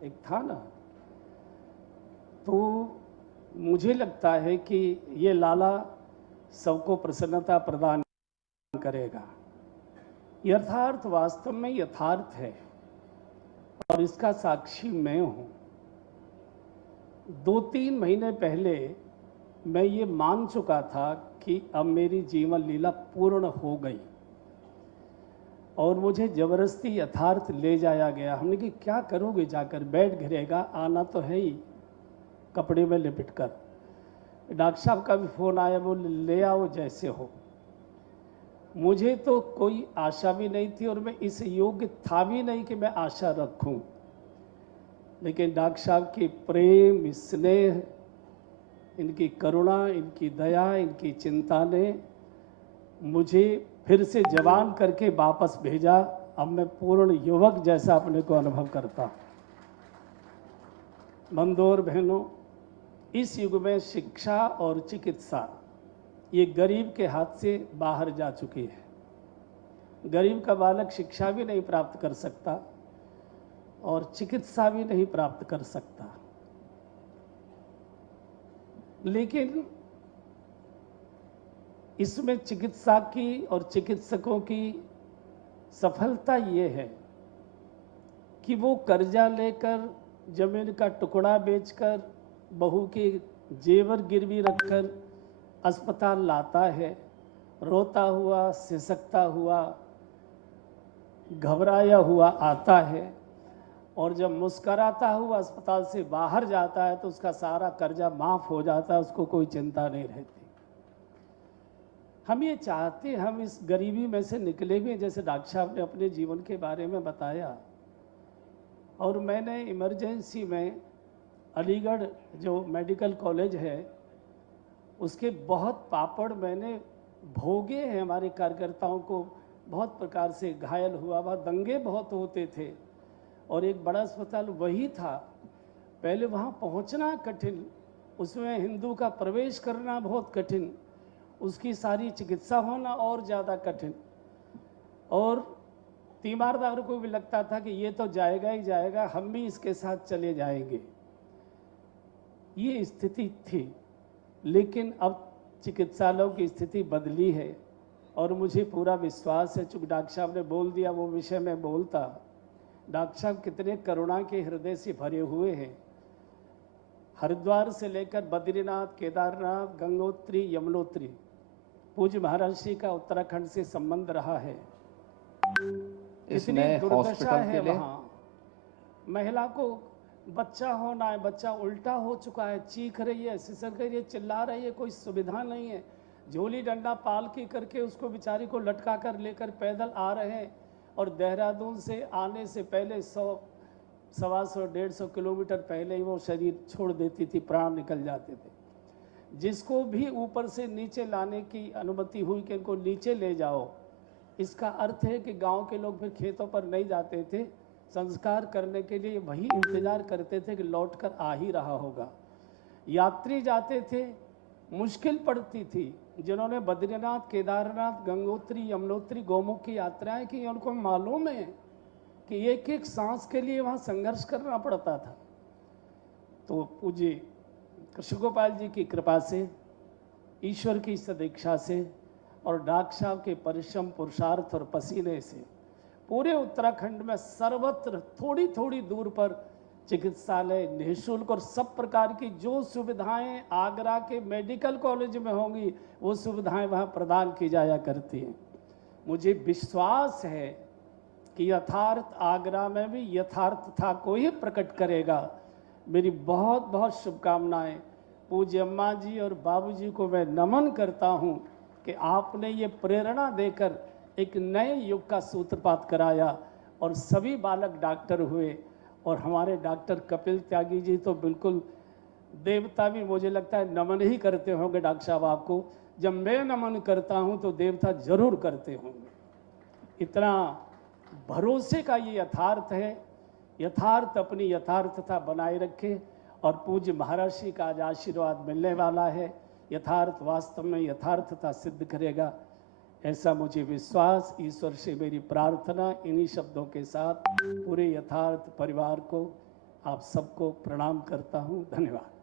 एक था ना, तो मुझे लगता है कि ये लाला सबको प्रसन्नता प्रदान करेगा। यथार्थ वास्तव में यथार्थ है और इसका साक्षी मैं हूं। 2-3 महीने पहले मैं ये मान चुका था कि अब मेरी जीवन लीला पूर्ण हो गई और मुझे जबरदस्ती यथार्थ ले जाया गया। हमने कि क्या करोगे जाकर, बेड घिरेगा, आना तो है ही कपड़े में लिपट कर। डॉक्टर साहब का भी फोन आया, वो ले आओ जैसे हो। मुझे तो कोई आशा भी नहीं थी और मैं इस योग्य था भी नहीं कि मैं आशा रखूं, लेकिन डॉक्टर साहब की प्रेम, स्नेह, इनकी करुणा, इनकी दया, इनकी चिंता ने मुझे फिर से जवान करके वापस भेजा। अब मैं पूर्ण युवक जैसा अपने को अनुभव करता हूं। बंधुओं और बहनों, इस युग में शिक्षा और चिकित्सा ये गरीब के हाथ से बाहर जा चुकी है। गरीब का बालक शिक्षा भी नहीं प्राप्त कर सकता और चिकित्सा भी नहीं प्राप्त कर सकता। लेकिन इसमें चिकित्सा की और चिकित्सकों की सफलता ये है कि वो कर्जा लेकर, जमीन का टुकड़ा बेचकर, बहू के जेवर गिरवी रखकर अस्पताल लाता है, रोता हुआ, सिसकता हुआ, घबराया हुआ आता है और जब मुस्कराता हुआ अस्पताल से बाहर जाता है तो उसका सारा कर्जा माफ हो जाता है, उसको कोई चिंता नहीं रहती। हम ये चाहते, हम इस गरीबी में से निकले भी, जैसे डॉक्टर साहब ने अपने जीवन के बारे में बताया। और मैंने इमरजेंसी में अलीगढ़ जो मेडिकल कॉलेज है उसके बहुत पापड़ मैंने भोगे हैं। हमारे कार्यकर्ताओं को बहुत प्रकार से घायल हुआ, वहाँ दंगे बहुत होते थे और एक बड़ा अस्पताल वही था। पहले वहाँ पहुँचना कठिन, उसमें हिंदू का प्रवेश करना बहुत कठिन, उसकी सारी चिकित्सा होना और ज़्यादा कठिन। और तीमारदार को भी लगता था कि ये तो जाएगा ही जाएगा, हम भी इसके साथ चले जाएंगे, ये स्थिति थी। लेकिन अब चिकित्सालयों की स्थिति बदली है और मुझे पूरा विश्वास है, चूँकि डॉक्टर साहब ने बोल दिया वो विषय में बोलता। डॉक्टर साहब कितने करुणा के हृदय से भरे हुए हैं। हरिद्वार से लेकर बद्रीनाथ, केदारनाथ, गंगोत्री, यमुनोत्री, पूज्य महर्षि का उत्तराखंड से संबंध रहा है। कितनी दुर्दशा है वहाँ। महिला को बच्चा होना है, बच्चा उल्टा हो चुका है, चीख रही है, सिसक रही है, चिल्ला रही है, कोई सुविधा नहीं है। झोली डंडा पालकी करके उसको बेचारी को लटका कर लेकर पैदल आ रहे हैं और देहरादून से आने से पहले 100, 125, 150 किलोमीटर पहले ही वो शरीर छोड़ देती थी, प्राण निकल जाते थे। जिसको भी ऊपर से नीचे लाने की अनुमति हुई कि इनको नीचे ले जाओ, इसका अर्थ है कि गांव के लोग फिर खेतों पर नहीं जाते थे, संस्कार करने के लिए वही इंतजार करते थे कि लौटकर आ ही रहा होगा। यात्री जाते थे, मुश्किल पड़ती थी। जिन्होंने बद्रीनाथ, केदारनाथ, गंगोत्री, यमुनोत्री, गोमुख की यात्राएं की, उनको मालूम है कि एक एक सांस के लिए वहाँ संघर्ष करना पड़ता था। तो पूज्य कृष्ण गोपाल जी की कृपा से, ईश्वर की सदीक्षा से और डॉक्टर साहब के परिश्रम, पुरुषार्थ और पसीने से पूरे उत्तराखंड में सर्वत्र थोड़ी थोड़ी दूर पर चिकित्सालय निःशुल्क और सब प्रकार की जो सुविधाएं आगरा के मेडिकल कॉलेज में होंगी वो सुविधाएं वहां प्रदान की जाया करती हैं। मुझे विश्वास है कि यथार्थ आगरा में भी यथार्थता को ही प्रकट करेगा। मेरी बहुत बहुत शुभकामनाएं। पूज्य अम्मा जी और बाबूजी को मैं नमन करता हूं कि आपने ये प्रेरणा देकर एक नए युग का सूत्रपात कराया और सभी बालक डॉक्टर हुए। और हमारे डॉक्टर कपिल त्यागी जी तो बिल्कुल देवता भी मुझे लगता है नमन ही करते होंगे डॉक्टर साहब आपको। जब मैं नमन करता हूं तो देवता जरूर करते होंगे। इतना भरोसे का ये यथार्थ है। यथार्थ अपनी यथार्थता बनाए रखे और पूज्य महर्षि का आज आशीर्वाद मिलने वाला है। यथार्थ वास्तव में यथार्थता सिद्ध करेगा, ऐसा मुझे विश्वास। ईश्वर से मेरी प्रार्थना इन्हीं शब्दों के साथ पूरे यथार्थ परिवार को आप सबको प्रणाम करता हूँ। धन्यवाद।